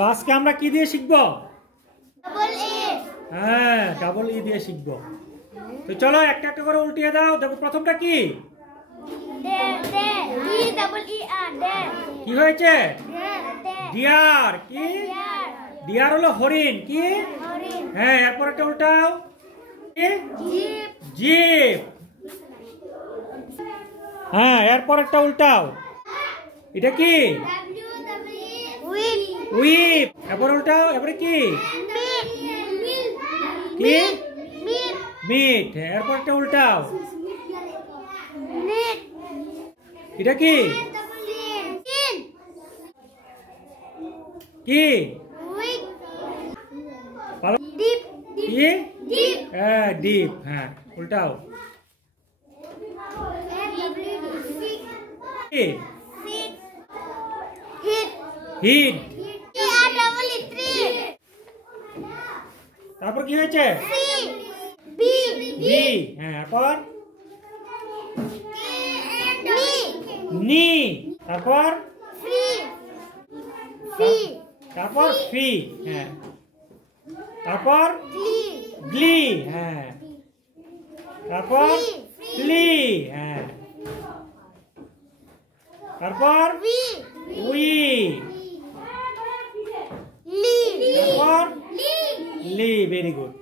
তো আজকে আমরা কি দিয়ে শিখবো? Double E. হ্যাঁ, ডাবল ই দিয়ে শিখবো। তো চলো একটা একটা করে উল্টিয়ে দাও। দেখো প্রথমটা কি? Day day D double E R day. কি হয়েছে? Day deer. কি? ডিয়ার হলো হরিণ। কি? হরিণ। হ্যাঁ, এরপর একটা উল্টাও। কি? জিপ। জিপ। হ্যাঁ, এরপর একটা উল্টাও। এটা কি? W double E weep. Whip. এরপর উল্টাও। এরপরে কি? মিট। কি? মিট। মিট। এরপর একটা উল্টাও। নেট। এটা কি? Double E N. কি? উইপ। ভালো। ডিপ। কি? ডিপ। হ্যাঁ, ডিপ। হ্যাঁ, উল্টাও। কি? Seat. Heat. Heat. T R double E three. তারপর কি হয়েছে? C B B. হ্যাঁ, এরপর নি নি। তারপর ফ্রি ফি তারপর ফি। হ্যাঁ, তারপর গ্লি গ্লি। হ্যাঁ, তারপর ফ্লি। হ্যাঁ, তারপর উই উই। লি তারপর লি লি। Very good.